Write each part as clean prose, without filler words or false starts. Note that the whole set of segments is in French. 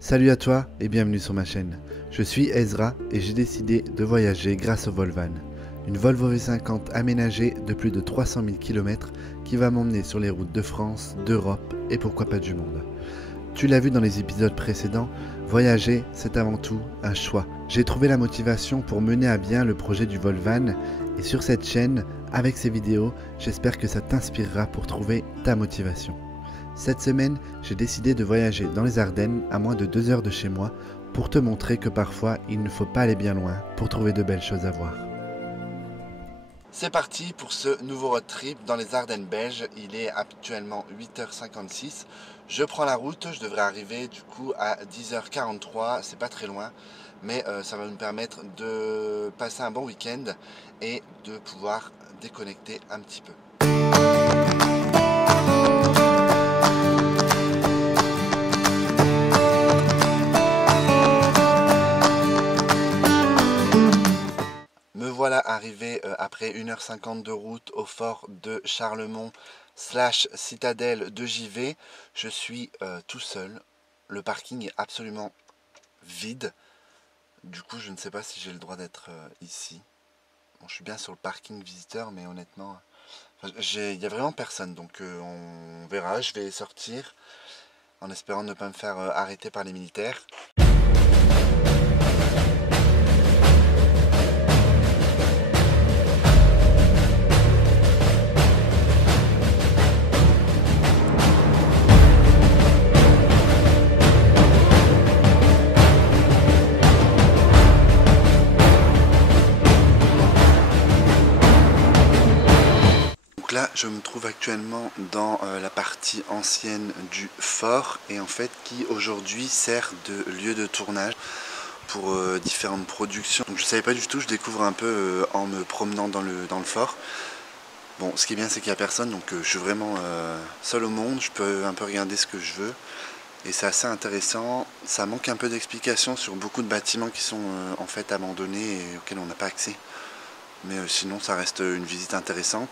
Salut à toi et bienvenue sur ma chaîne. Je suis Ezra et j'ai décidé de voyager grâce au Volvan. Une Volvo V50 aménagée de plus de 300 000 km qui va m'emmener sur les routes de France, d'Europe et pourquoi pas du monde. Tu l'as vu dans les épisodes précédents, voyager c'est avant tout un choix. J'ai trouvé la motivation pour mener à bien le projet du Volvan et sur cette chaîne, avec ces vidéos, j'espère que ça t'inspirera pour trouver ta motivation. Cette semaine, j'ai décidé de voyager dans les Ardennes à moins de 2 heures de chez moi pour te montrer que parfois il ne faut pas aller bien loin pour trouver de belles choses à voir. C'est parti pour ce nouveau road trip dans les Ardennes belges. Il est actuellement 8h56. Je prends la route, je devrais arriver du coup à 10h43, c'est pas très loin, mais ça va nous permettre de passer un bon week-end et de pouvoir déconnecter un petit peu. Me voilà arrivé après 1h50 de route au fort de Charlemont / citadelle de Givet. Je suis tout seul. Le parking est absolument vide. Du coup, je ne sais pas si j'ai le droit d'être ici. Bon, je suis bien sur le parking visiteur, mais honnêtement, il n'y a vraiment personne. Donc on verra. Je vais sortir en espérant ne pas me faire arrêter par les militaires. Là, je me trouve actuellement dans la partie ancienne du fort et en fait qui aujourd'hui sert de lieu de tournage pour différentes productions. Donc je savais pas du tout, je découvre un peu en me promenant dans le fort. Bon, ce qui est bien, c'est qu'il n'y a personne, donc je suis vraiment seul au monde, je peux un peu regarder ce que je veux et c'est assez intéressant. Ça manque un peu d'explications sur beaucoup de bâtiments qui sont en fait abandonnés et auxquels on n'a pas accès. Mais sinon, ça reste une visite intéressante.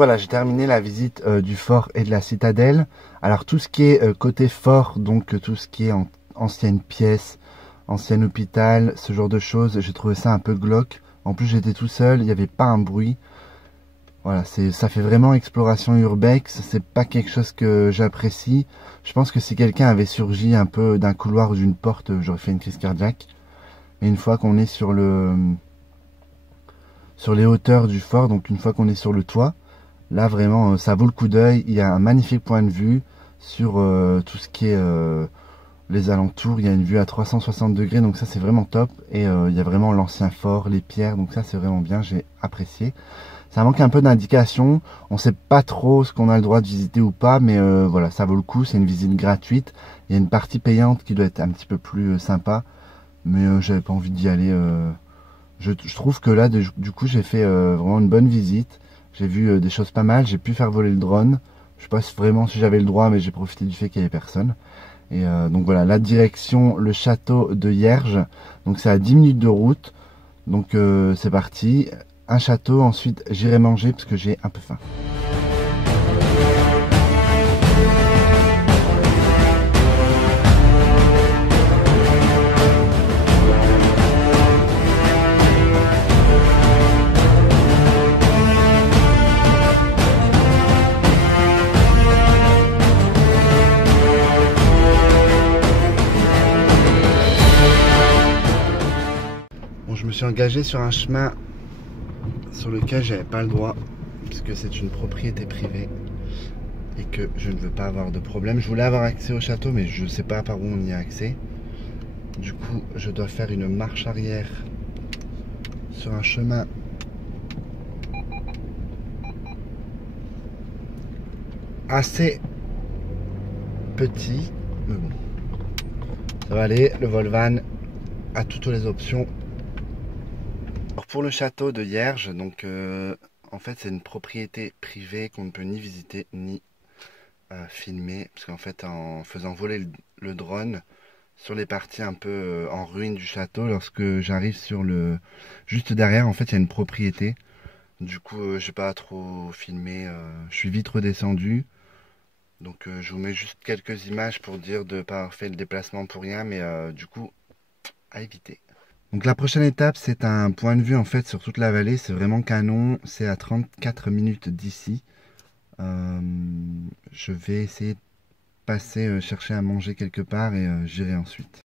Voilà, j'ai terminé la visite du fort et de la citadelle. Alors tout ce qui est côté fort, donc tout ce qui est ancienne pièce, ancien hôpital, ce genre de choses, j'ai trouvé ça un peu glauque. En plus j'étais tout seul, il n'y avait pas un bruit. Voilà, ça fait vraiment exploration urbex, c'est pas quelque chose que j'apprécie. Je pense que si quelqu'un avait surgi un peu d'un couloir ou d'une porte, j'aurais fait une crise cardiaque. Mais une fois qu'on est sur les hauteurs du fort, donc une fois qu'on est sur le toit, là vraiment ça vaut le coup d'œil. Il y a un magnifique point de vue sur tout ce qui est les alentours. Il y a une vue à 360 degrés, donc ça c'est vraiment top. Et il y a vraiment l'ancien fort, les pierres, donc ça c'est vraiment bien, j'ai apprécié. Ça manque un peu d'indications, on sait pas trop ce qu'on a le droit de visiter ou pas, mais voilà, ça vaut le coup, c'est une visite gratuite. Il y a une partie payante qui doit être un petit peu plus sympa, mais j'avais pas envie d'y aller. Je trouve que là du coup j'ai fait vraiment une bonne visite. J'ai vu des choses pas mal, j'ai pu faire voler le drone. Je sais pas vraiment si j'avais le droit, mais j'ai profité du fait qu'il n'y avait personne. Et donc voilà, la direction, le château de Hierges. Donc c'est à 10 minutes de route. Donc c'est parti. Un château, ensuite j'irai manger parce que j'ai un peu faim. suis engagé sur un chemin sur lequel j'avais pas le droit, puisque c'est une propriété privée et que je ne veux pas avoir de problème. Je voulais avoir accès au château, mais je ne sais pas par où on y a accès. Du coup, je dois faire une marche arrière sur un chemin assez petit, mais bon, ça va aller. Le Volvan a toutes les options. Alors pour le château de Hierges, donc en fait c'est une propriété privée qu'on ne peut ni visiter ni filmer, parce qu'en fait en faisant voler le drone sur les parties un peu en ruine du château, lorsque j'arrive sur le juste derrière, en fait il y a une propriété. Du coup j'ai pas trop filmé, je suis vite redescendu. Donc je vous mets juste quelques images pour dire de ne pas avoir fait le déplacement pour rien, mais du coup à éviter. Donc la prochaine étape, c'est un point de vue en fait sur toute la vallée, c'est vraiment canon, c'est à 34 minutes d'ici. Je vais essayer de passer chercher à manger quelque part et j'irai ensuite.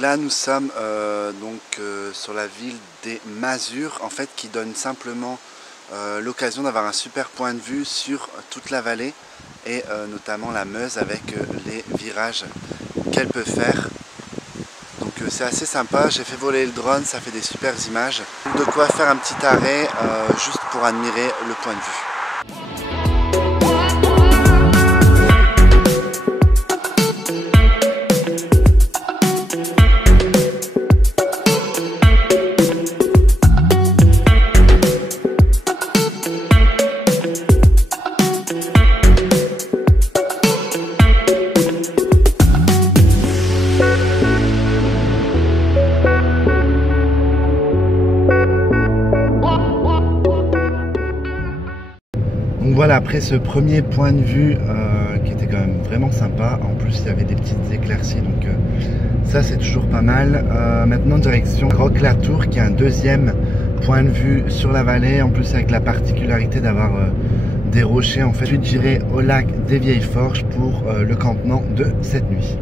Là nous sommes sur la ville des Masures, en fait, qui donne simplement l'occasion d'avoir un super point de vue sur toute la vallée et notamment la Meuse avec les virages qu'elle peut faire. Donc c'est assez sympa, j'ai fait voler le drone, ça fait des super images. De quoi faire un petit arrêt juste pour admirer le point de vue. Donc voilà, après ce premier point de vue qui était quand même vraiment sympa, en plus il y avait des petites éclaircies, donc ça c'est toujours pas mal. Maintenant direction Roque-la-Tour, qui est un deuxième point de vue sur la vallée, en plus avec la particularité d'avoir des rochers. En fait, ensuite j'irai au lac des Vieilles Forges pour le campement de cette nuit.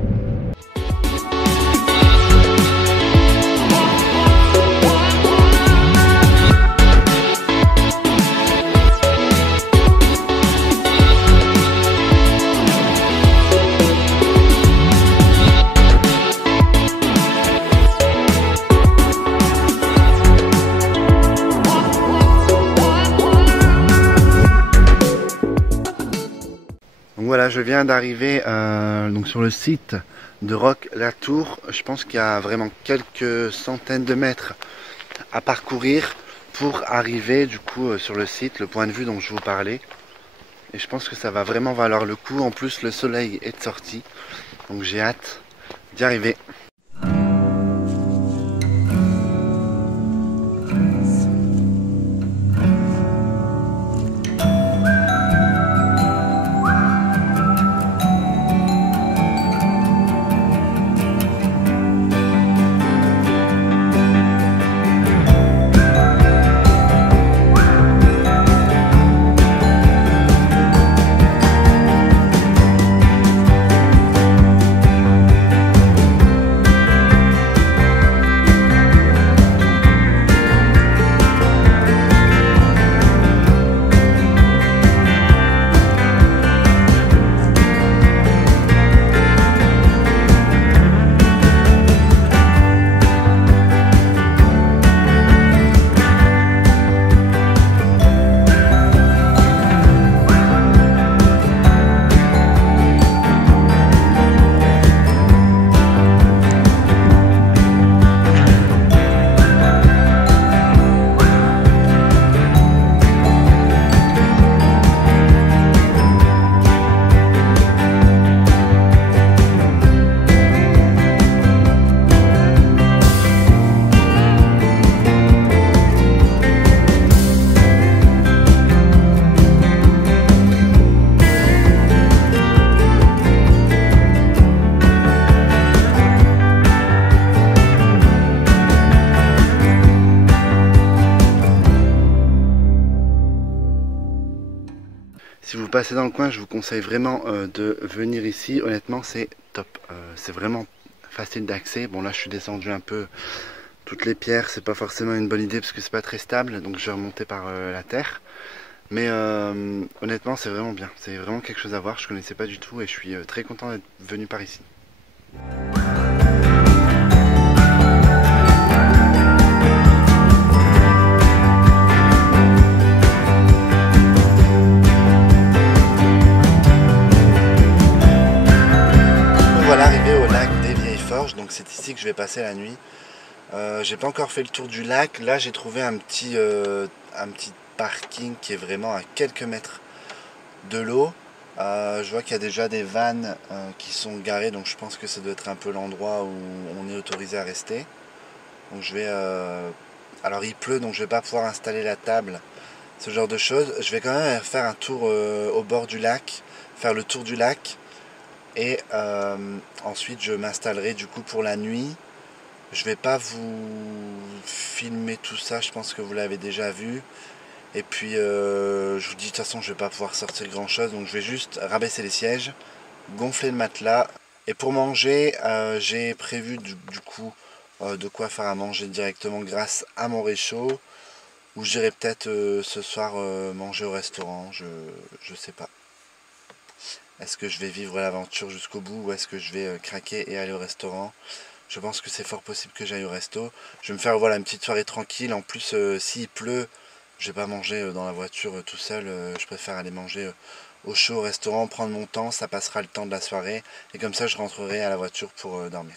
Voilà, je viens d'arriver donc sur le site de Roque-la-Tour. Je pense qu'il y a vraiment quelques centaines de mètres à parcourir pour arriver du coup sur le site, le point de vue dont je vous parlais. Et je pense que ça va vraiment valoir le coup. En plus, le soleil est de sortie, donc j'ai hâte d'y arriver. Si vous passez dans le coin, je vous conseille vraiment de venir ici. Honnêtement, c'est top. C'est vraiment facile d'accès. Bon, là, je suis descendu un peu toutes les pierres. C'est pas forcément une bonne idée parce que c'est pas très stable. Donc, je vais remonter par la terre. Mais honnêtement, c'est vraiment bien. C'est vraiment quelque chose à voir. Je connaissais pas du tout et je suis très content d'être venu par ici. Voilà, arrivé au lac des Vieilles Forges. Donc c'est ici que je vais passer la nuit. J'ai pas encore fait le tour du lac. Là, j'ai trouvé un petit parking qui est vraiment à quelques mètres de l'eau. Je vois qu'il y a déjà des vannes qui sont garées, donc je pense que ça doit être un peu l'endroit où on est autorisé à rester. Donc je vais alors il pleut, donc je vais pas pouvoir installer la table, ce genre de choses. Je vais quand même faire un tour au bord du lac, faire le tour du lac, et ensuite je m'installerai du coup pour la nuit. Je vais pas vous filmer tout ça, je pense que vous l'avez déjà vu. Et puis je vous dis, de toute façon je vais pas pouvoir sortir grand chose, donc je vais juste rabaisser les sièges, gonfler le matelas. Et pour manger, j'ai prévu du coup de quoi faire à manger directement grâce à mon réchaud. Ou j'irai peut-être ce soir manger au restaurant, je sais pas. Est-ce que je vais vivre l'aventure jusqu'au bout ou est-ce que je vais craquer et aller au restaurant? Je pense que c'est fort possible que j'aille au resto. Je vais me faire voilà, une petite soirée tranquille. En plus, s'il pleut, je vais pas manger dans la voiture tout seul. Je préfère aller manger au chaud au restaurant, prendre mon temps. Ça passera le temps de la soirée. Et comme ça, je rentrerai à la voiture pour dormir.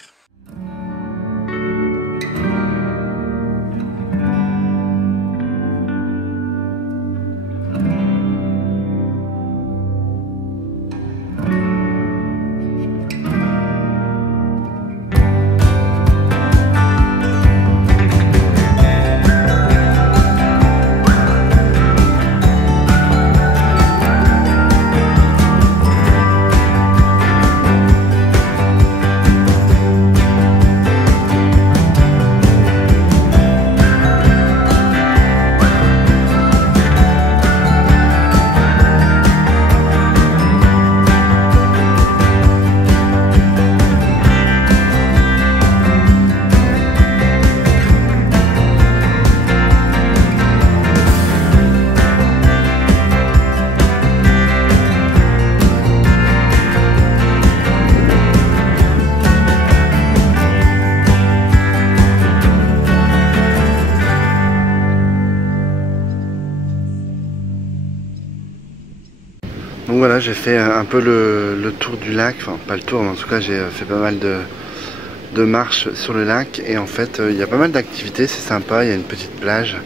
Donc voilà, j'ai fait un peu le tour du lac, enfin pas le tour, mais en tout cas j'ai fait pas mal de marches sur le lac. Et en fait il y a pas mal d'activités, c'est sympa, il y a une petite plage,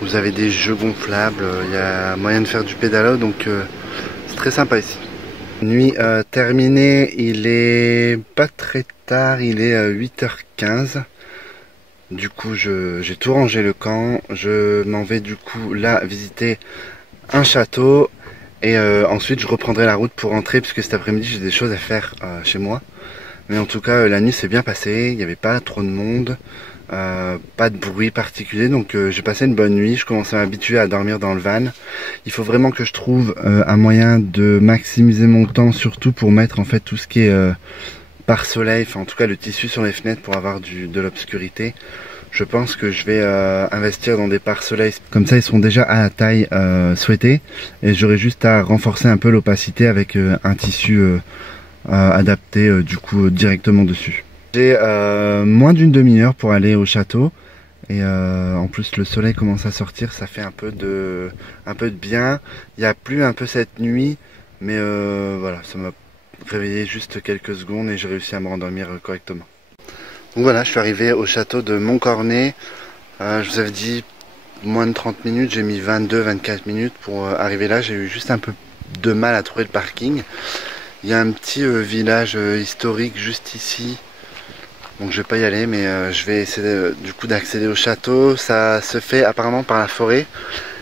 vous avez des jeux gonflables, il y a moyen de faire du pédalo, donc c'est très sympa ici. Nuit terminée, il est pas très tard, il est 8h15. Du coup j'ai tout rangé le camp, je m'en vais du coup là visiter un château. Et ensuite je reprendrai la route pour rentrer puisque cet après-midi j'ai des choses à faire chez moi. Mais en tout cas la nuit s'est bien passée, il n'y avait pas trop de monde, pas de bruit particulier, donc j'ai passé une bonne nuit. Je commence à m'habituer à dormir dans le van. Il faut vraiment que je trouve un moyen de maximiser mon temps, surtout pour mettre en fait tout ce qui est pare-soleil, enfin en tout cas le tissu sur les fenêtres pour avoir de l'obscurité. Je pense que je vais investir dans des pare-soleil, comme ça ils seront déjà à la taille souhaitée, et j'aurai juste à renforcer un peu l'opacité avec un tissu adapté du coup directement dessus. J'ai moins d'une demi-heure pour aller au château, et en plus le soleil commence à sortir, ça fait un peu de bien. Il y a plu un peu cette nuit, mais voilà, ça m'a réveillé juste quelques secondes et j'ai réussi à me rendormir correctement. Donc voilà, je suis arrivé au château de Montcornet. Je vous avais dit moins de 30 minutes, j'ai mis 22-24 minutes pour arriver là. J'ai eu juste un peu de mal à trouver le parking. Il y a un petit village historique juste ici. Donc je vais pas y aller, mais je vais essayer du coup d'accéder au château. Ça se fait apparemment par la forêt,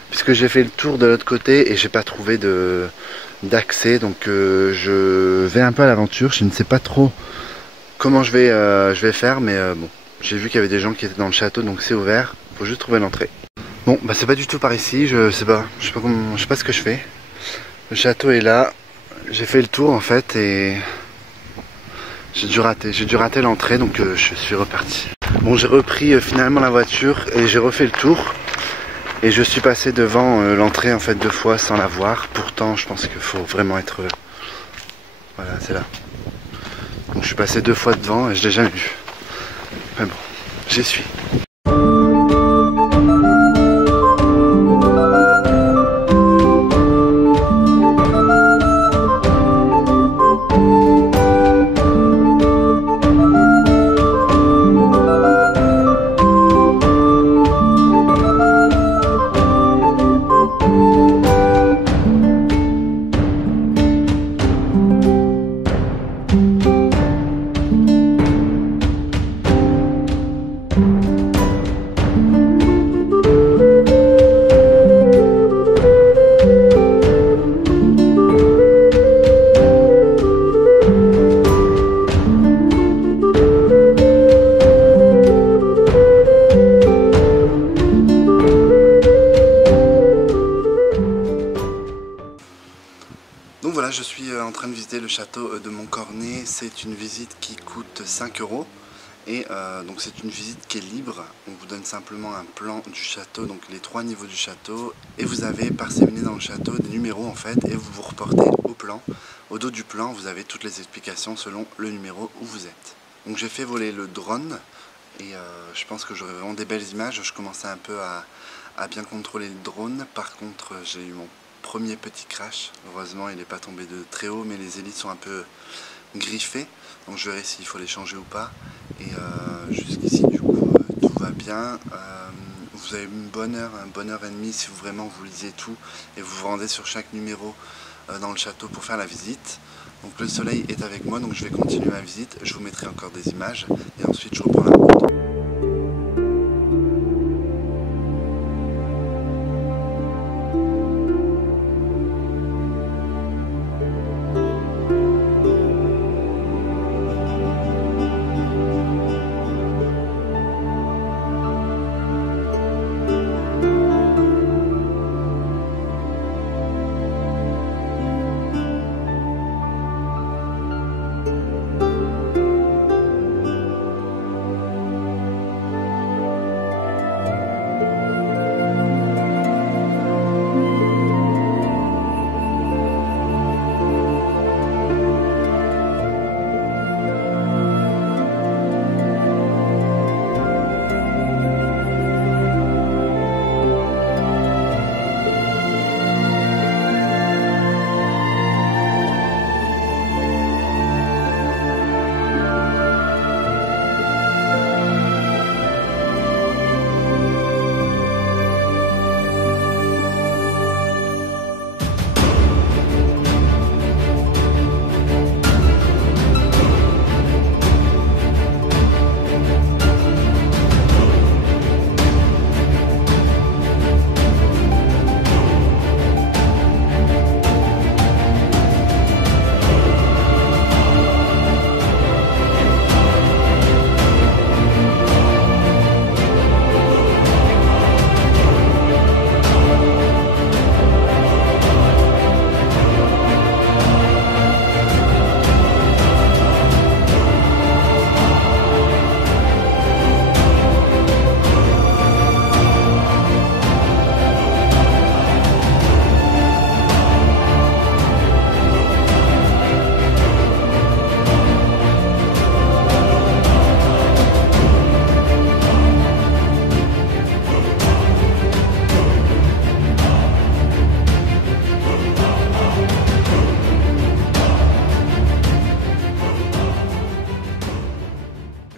puisque j'ai fait le tour de l'autre côté et j'ai pas trouvé d'accès. Donc je vais un peu à l'aventure, je ne sais pas trop comment je vais faire, mais bon, j'ai vu qu'il y avait des gens qui étaient dans le château, donc c'est ouvert, faut juste trouver l'entrée. Bon, bah c'est pas du tout par ici, je sais pas ce que je fais. Le château est là. J'ai fait le tour en fait et j'ai dû rater l'entrée, donc je suis reparti. Bon, j'ai repris finalement la voiture et j'ai refait le tour. Et je suis passé devant l'entrée en fait 2 fois sans la voir. Pourtant je pense qu'il faut vraiment être... voilà, c'est là. Donc je suis passé 2 fois devant et je l'ai jamais vu. Mais bon, j'y suis. Donc voilà, je suis en train de visiter le château de Montcornet. C'est une visite qui coûte 5 € et donc c'est une visite qui est libre. On vous donne simplement un plan du château, donc les 3 niveaux du château, et vous avez parséminé dans le château des numéros en fait, et vous vous reportez au plan. Au dos du plan, vous avez toutes les explications selon le numéro où vous êtes. Donc j'ai fait voler le drone et je pense que j'aurai vraiment des belles images. Je commençais un peu à bien contrôler le drone. Par contre, j'ai eu mon premier petit crash. Heureusement il n'est pas tombé de très haut, mais les hélices sont un peu griffées, donc je verrai s'il faut les changer ou pas. Et jusqu'ici du coup tout va bien. Vous avez une bonne heure et demie si vous vraiment vous lisez tout et vous vous rendez sur chaque numéro dans le château pour faire la visite. Donc le soleil est avec moi, donc je vais continuer ma visite. Je vous mettrai encore des images et ensuite je reprends la route.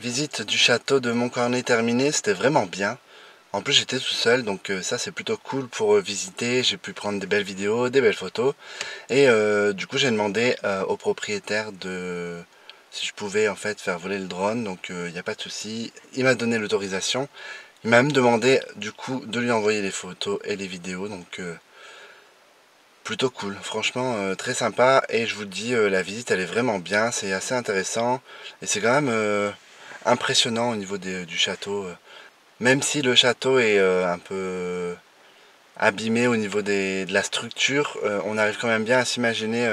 Visite du château de Montcornet terminée, c'était vraiment bien. En plus j'étais tout seul, donc ça c'est plutôt cool pour visiter. J'ai pu prendre des belles vidéos, des belles photos. Et du coup j'ai demandé au propriétaire de si je pouvais en fait faire voler le drone, donc il n'y a pas de souci. Il m'a donné l'autorisation. Il m'a même demandé du coup de lui envoyer les photos et les vidéos, donc plutôt cool, franchement très sympa. Et je vous dis, la visite elle est vraiment bien, c'est assez intéressant et c'est quand même impressionnant au niveau du château. Même si le château est un peu abîmé au niveau de la structure, on arrive quand même bien à s'imaginer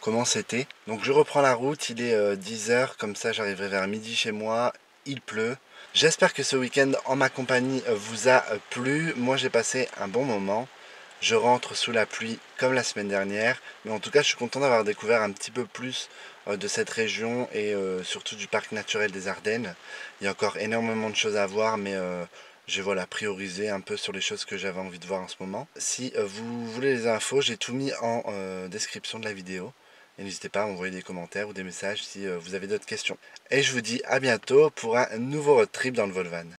comment c'était. Donc je reprends la route, il est 10 h, comme ça j'arriverai vers midi chez moi, il pleut. J'espère que ce week-end en ma compagnie vous a plu. Moi j'ai passé un bon moment. Je rentre sous la pluie comme la semaine dernière, mais en tout cas je suis content d'avoir découvert un petit peu plus de cette région et surtout du parc naturel des Ardennes. Il y a encore énormément de choses à voir, mais j'ai voilà, priorisé un peu sur les choses que j'avais envie de voir en ce moment. Si vous voulez les infos, j'ai tout mis en description de la vidéo. Et n'hésitez pas à m'envoyer des commentaires ou des messages si vous avez d'autres questions. Et je vous dis à bientôt pour un nouveau road trip dans le Volvan.